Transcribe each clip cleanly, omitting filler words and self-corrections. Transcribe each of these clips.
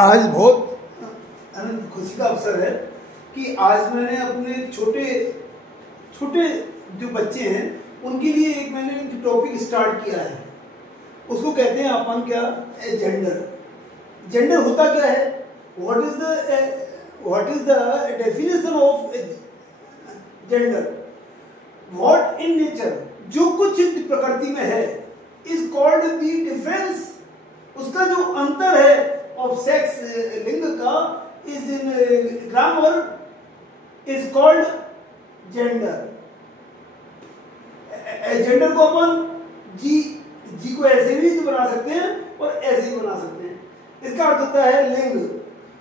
आज बहुत खुशी का अवसर है कि आज मैंने अपने छोटे छोटे जो बच्चे हैं उनके लिए एक मैंने टॉपिक स्टार्ट किया है। उसको कहते हैं अपन क्या, जेंडर। जेंडर होता क्या है, what is the definition of gender. What in nature, जो कुछ प्रकृति में है, इज कॉल्ड द डिफरेंस, उसका जो अंतर है ऑफ सेक्स, लिंग का, is in grammar is called gender. Gender को अपन जी को ऐसे भी बना सकते हैं और ऐसे भी बना सकते हैं। इसका अर्थ होता है लिंग।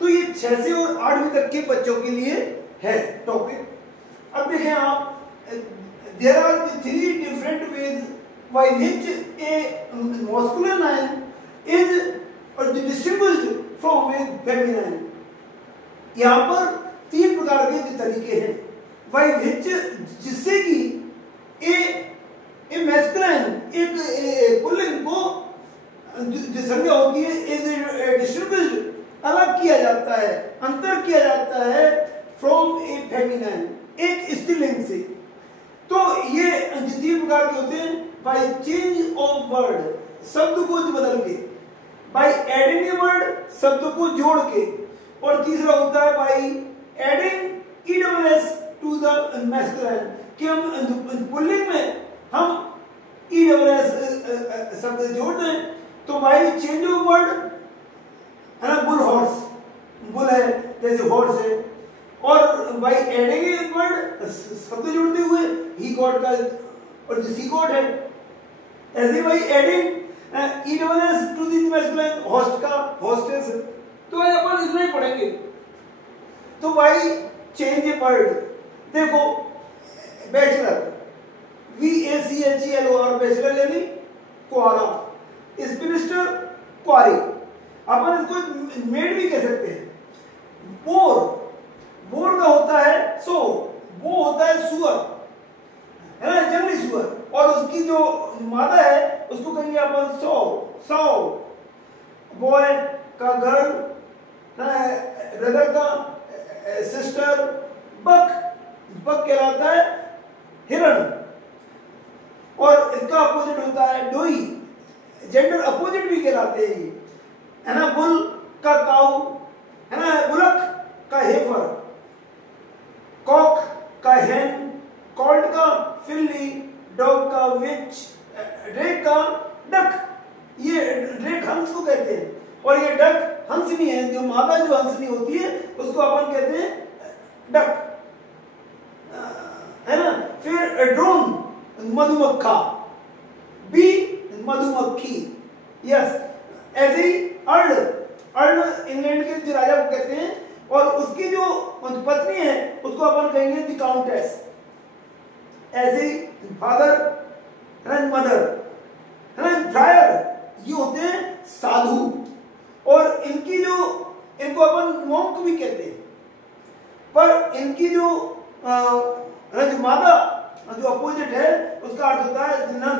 तो ये 6 से और 8वीं तक के बच्चों के लिए है टॉपिक। अब देखें आप, there are the 3 different ways by which a masculine noun is distinguished from a feminine। यहाँ पर 3 प्रकार के तरीके हैं by which, जिससे कि ए मैस्कुलिन, एक पुल्लिंग को जो संज्ञा होती है, इज डिस्टिंग्विश्ड, अलग किया जाता है, अंतर किया जाता है फ्रॉम ए फेमिनाइन, एक स्त्रीलिंग से। तो ये 3 प्रकार के होते हैं। बाय चेंज ऑफ वर्ड, शब्द को बदल के, बाय एडिंग ए वर्ड, शब्द को जोड़ के, और तीसरा होता है by adding EWS to the masculine, कि हम पुल्लिंग में हम ईडब्ल्यूएस शब्द जोड़ दें। तो बाय चेंज ऑफ वर्ड है ना, बुल हॉर्स, बुल है जैसे हॉर्स है, और बाय एडिंग ए वर्ड शब्द जोड़ते हुए ही गॉड का और सी गॉड है, ऐसे by adding EWS to the masculine, host का हॉस्टेस। तो अपन इतना ही पढ़ेंगे। तो बाय चेंज ए वर्ड, देखो बैचलर, VACHELOR, बैचलर यानी कुआरा, स्पिनिस्टर कुआरी, अपन इसको मेड भी कह सकते हैं। बोर, बोर का होता है सो, वो होता है सुअर, है ना, जंगली सुअर, और उसकी जो मादा है उसको कहेंगे अपन सौ, सौ। बॉय का गर्ल, ब्रदर का सिस्टर, बक, बक कहलाता है हिरण, और इसका अपोजिट होता है डोई, जेंडर अपोजिट भी कहलाते हैं ये, है ना। बुल का काऊ, है ना, बुलक का हेफर, कॉक का हेन, कॉल्ट का फिल्ली, डॉग का विच, ड्रेक का डक। ये ड्रेक हंस को कहते हैं, और ये डक हंसनी है, जो मादा जो हंसनी होती है उसको अपन कहते हैं डक, है ना। फिर ड्रोन मधुमक्खा, बी मधुमक्खी, यस। ऐसे ही अर्ड, अर्ड इंग्लैंड के जो राजा को कहते हैं, और उसकी जो पत्नी है उसको अपन कहेंगे द काउंटेस। ऐसे ही फादर, मदर, है ना। फ्रायर, ये होते हैं साधु, और इनकी जो, इनको अपन मॉन्क भी कहते हैं, पर इनकी जो मादा जो अपोजिट है उसका अर्थ होता है नन।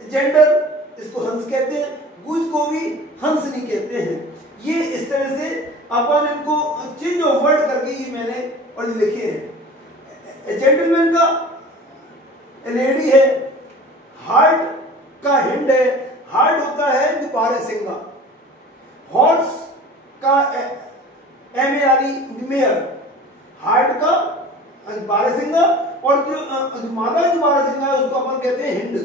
जेंडर, इसको हंस कहते हैं, गुज को भी हंसनी कहते हैं। ये इस तरह से अपन इनको चेंज ऑफ वर्ड करके ये मैंने और लिखे हैं। जेंटलमैन का लेडी है, हार्ट का हिंड है, हार्ट होता है दुपारे सिंगा, हॉर्स का MERE मेयर, हार्ट का बारहसिंगा, और जो मादा जो बारहसिंगा है उसको अपन कहते हैं हिंड।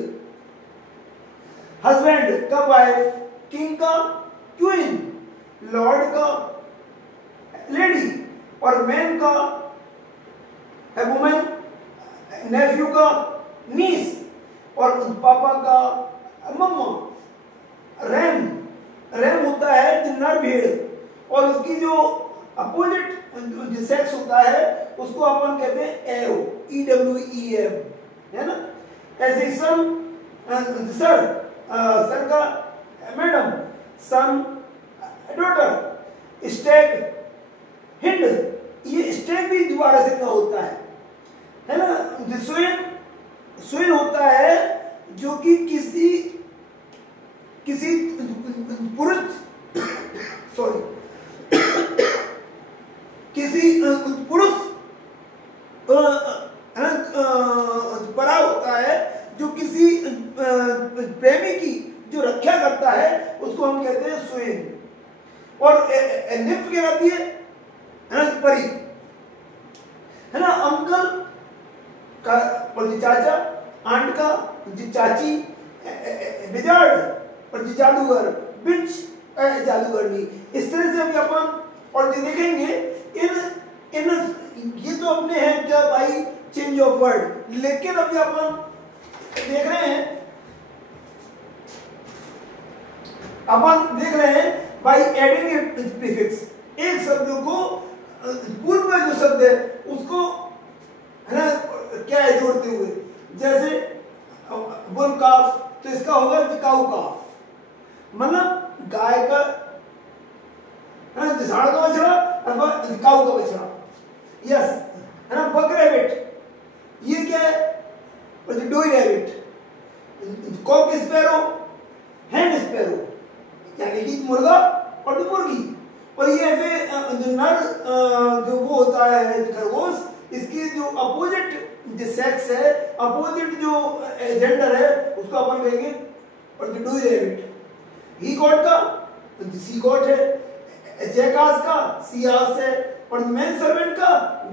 हस्बैंड का वाइफ, किंग का क्वीन, लॉर्ड का लेडी, और मैन का है वुमेन, नेफ्यू का नीस, और पापा का मम्मा। रैम, रैम होता है नर भेड़, और उसकी जो अपोजिट जो सेक्स होता है उसको अपन कहते हैं एव, EWEM, है ना। ऐसे ही सन, सर, सर का madam, son daughter, Stag hind, ये स्टैग भी दोबारा से होता है ना। स्वेन, स्वेन होता है जो कि किसी पुरुष, सॉरी, स्वेन। और निम्फ कहलाती है ना परी, है ना। अंकल का और जी चाचा, आंट का जी चाची, विजार्ड और जी जादूगर, बिच जादूगरनी। इस तरह से अभी अपन और जी देखेंगे इन ये तो अपने हैं क्या भाई चेंज ऑफ वर्ड, लेकिन अभी अपन देख रहे हैं बाई एडिंग ए प्रीफिक्स, एक शब्द को पूर्व में जो शब्द है उसको है ना क्या है जोड़ते हुए, जैसे बुल काफ तो इसका होगा काऊ काफ, मतलब गाय का है ना झाड़ का बछड़ा अथवा काऊ का बछड़ा। यस, है ना। बक रैबिट ये क्या है, doe rabbit. Cock sparrow, hen sparrow, यानी कि मुर्गा और मुर्गी। और ये ऐसे जो नर जो वो होता है खरगोश, इसकी जो अपोजिट जो सेक्स है, अपोजिट जो जेंडर है उसको अपन कहेंगे और जो डोई रैबिट। ही गॉट का सी गॉट है, जैकास का सियास है, और मैन सर्वेंट का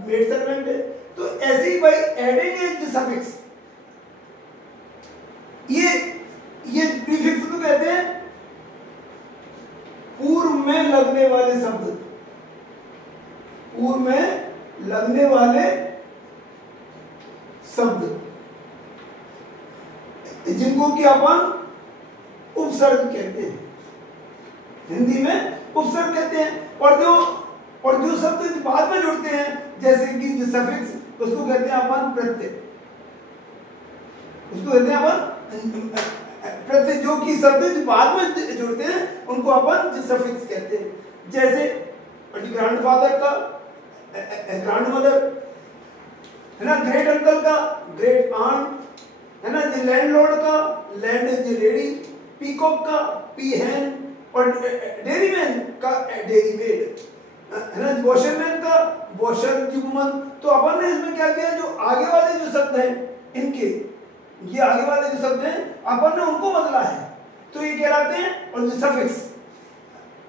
मेड सर्वेंट है। तो ऐसे ही बाई एडिंग ए सफिक्स, ये प्रीफिक्स को कहते हैं पूर्व में लगने वाले शब्द, पूर्व में लगने वाले शब्द जिनको कि अपन उपसर्ग कहते हैं, हिंदी में उपसर्ग कहते हैं। और जो शब्द बाद में जुड़ते हैं जैसे कि जो सफिक्स, उसको कहते हैं अपन प्रत्यय, उसको कहते हैं अपन प्रत्यय। जो कि शब्द बाद में जुड़ते हैं उनको अपन सफिक्स कहते हैं। जैसे ग्रैंडफादर का ग्रैंडमदर, है ना। ग्रेट अंकल का ग्रेट आंट, है ना। लैंडलॉर्ड का लैंड लेडी, पीकॉक का पीहैन, और डेयरीमैन का डेयरी मेड, है ना। वॉशरमैन का वॉशर वुमन। तो अपन ने इसमें क्या किया, जो आगे वाले जो शब्द हैं इनके, ये आगे वाले जो शब्द हैं अपन ने उनको बदला है, तो ये कहलाते हैं और जो सफिक्स।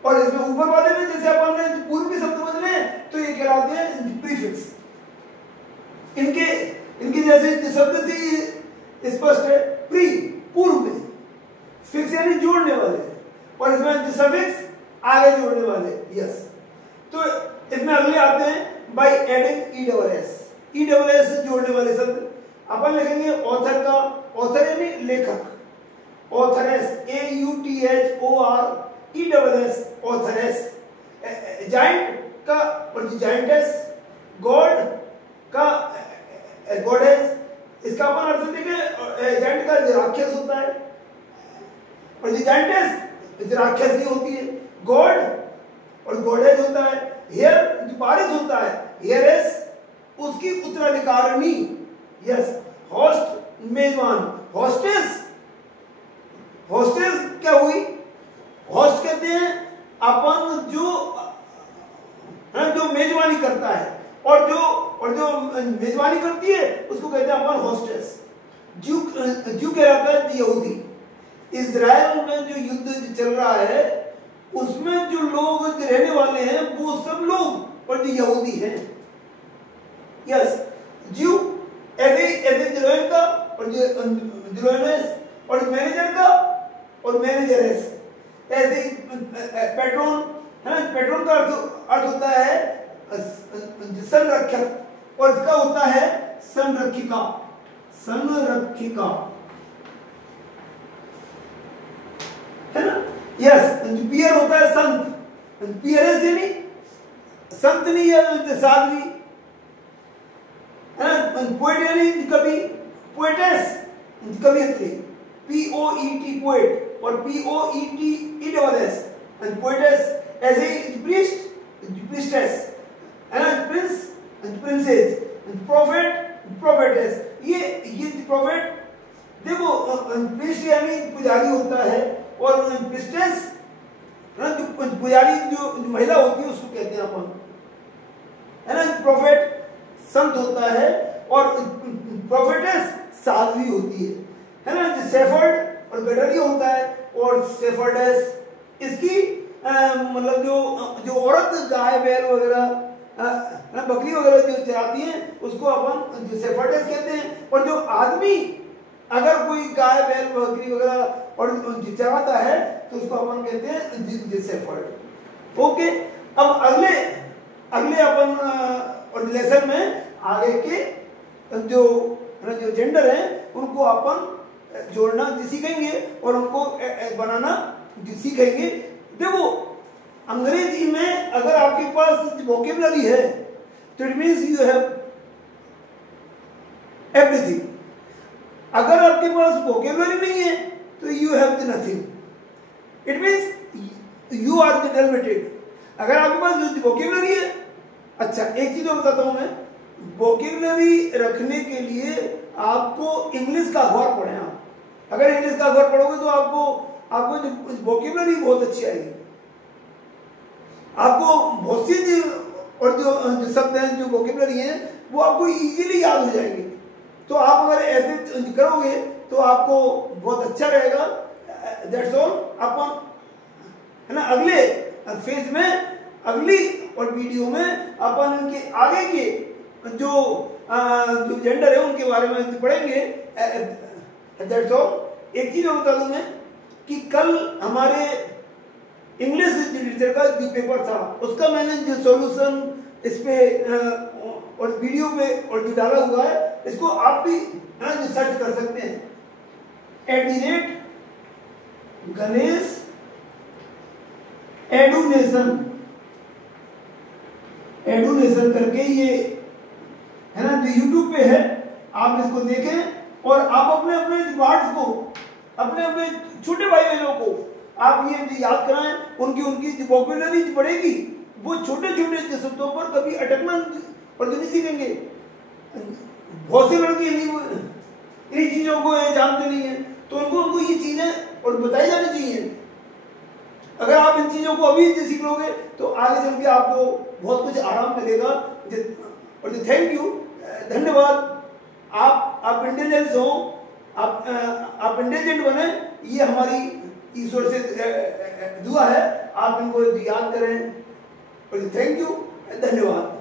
और इसमें ऊपर वाले में जैसे अपन ने पूर्व के शब्द बदले हैं तो ये कहलाते हैं प्रीफिक्स। इनके जैसे शब्द से स्पष्ट है, प्री पूर्व में, फिक्स यानी जोड़ने वाले, और इसमें सफिक्स आगे जोड़ने वाले। यस, तो इसमें अगले आते हैं बाय एडिंग ईडब्ल्यूएस जोड़ने वाले शब्द। अपन लिखेंगे ऑथर का, ऑथर यानी लेखक, ऑथरेस AUTHORES ऑथरेस। जाइंट का और जाइंटेस, गॉड का गॉडेस। इसका अपन अर्थ देखें, जाइंट का राक्षस होता है और जाइंटेस राक्षस नहीं होती है। गॉड और गॉडेस होता है। हेयर जो बारिश होता है, हेयरेस उसकी उत्तराधिकारिणी। यस, होस्ट मेजबान, होस्टेस, होस्टेस क्या हुई, होस्ट कहते हैं अपन जो मेजबानी करता है, और जो मेजबानी करती है उसको कहते हैं अपन होस्टेस। जू कहलाता है यहूदी। इजराइल में जो युद्ध चल रहा है उसमें जो लोग रहने वाले हैं वो सब लोग और जो यहूदी हैं। यस, जू ऐसे दिलोइन का और जो दिलोइनेस, और मैनेजर का और मैनेजरेस। ऐसे ही पेट्रोन, है ना। पेट्रोन का अर्थ होता है संरक्षक, और इसका होता है संरक्षिका, संरक्षिका, है ना। यस, पियर होता है संत, पियरेस यानी संत नहीं है, साध्वी, है ना। पोएट यानी कवि, पोएटेस कवियत्री, POET पोएट, और POETES पोएटेस। ऐसे ही प्रीस्ट, प्रीस्टेस, है ना। Prince, princess, prophet, prophetess. ये प्रोफेट देखो, प्रीस्ट यानी पुजारी होता है, और प्रिस्टेस पुजारी जो महिला होती है उसको कहते हैं अपन, है ना। प्रोफेट संत होता है, और प्रोफेटेस साध्वी होती है ना। शेफर्ड और गडरी होता है, और शेफर्डेस इसकी मतलब जो औरत गाय बैल वगैरह बकरी वगैरह जो चराती हैं उसको अपन शेफर्डेस कहते हैं, और जो आदमी अगर कोई गाय बैल बकरी वगैरह और चराता है तो उसको अपन कहते हैं शेफर्ड। ओके, अब अगले अपन और लेसन में आगे के जो जेंडर है उनको अपन जोड़ना सीखेंगे और उनको बनाना सीखेंगे। देखो अंग्रेजी में अगर आपके पास वोकेबलरी है तो it means you have everything. अगर आपके पास वोकेबलरी नहीं है तो you have nothing, it means you are determinated. अगर आपके पास वोकेबलरी है, अच्छा एक चीज और बताता हूं मैं, वोकेबलरी रखने के लिए आपको इंग्लिश का अखबार पढ़े। आप अगर इंग्लिश का अखबार पढ़ोगे तो आपको जो वोकेबलरी बहुत अच्छी आएगी, आपको बहुत सी और जो शब्द हैं जो वोकेबलरी हैं वो आपको इजीली याद हो जाएंगे। तो आप अगर ऐसे करोगे तो आपको बहुत अच्छा रहेगा। That's all. अपन है ना अगले फेज में, अगली और वीडियो में अपन उनके आगे के जो जेंडर है उनके बारे में पढ़ेंगे। That's all. एक चीज और बता दूं मैं कि कल हमारे इंग्लिश लिटरेचर का जो पेपर था उसका मैंने जो सॉल्यूशन इस पे और वीडियो पे और जो डाला हुआ है इसको आप भी सर्च कर सकते हैं। @गणेश एडुनेशन करके ये है ना जो यूट्यूब पे है, आप इसको देखें और आप अपने अपने वर्ड्स को, अपने अपने छोटे भाई बहनों को आप ये याद कराएं। उनकी जो वोकेबलरी बढ़ेगी वो छोटे छोटे शब्दों पर कभी अटकना और नहीं सीखेंगे। बहुत से लड़के इन चीजों को जानते नहीं है तो उनको ये चीजें और बताई जानी चाहिए। अगर आप इन चीजों को अभी सीख लोगे तो आगे चल के आपको बहुत कुछ आराम मिलेगा। और थैंक यू, धन्यवाद। आप इंटेलिजेंस हो, आप इंटेलिजेंट बने, ये हमारी ईश्वर से दुआ है। आप इनको याद करें। और थैंक यू, धन्यवाद।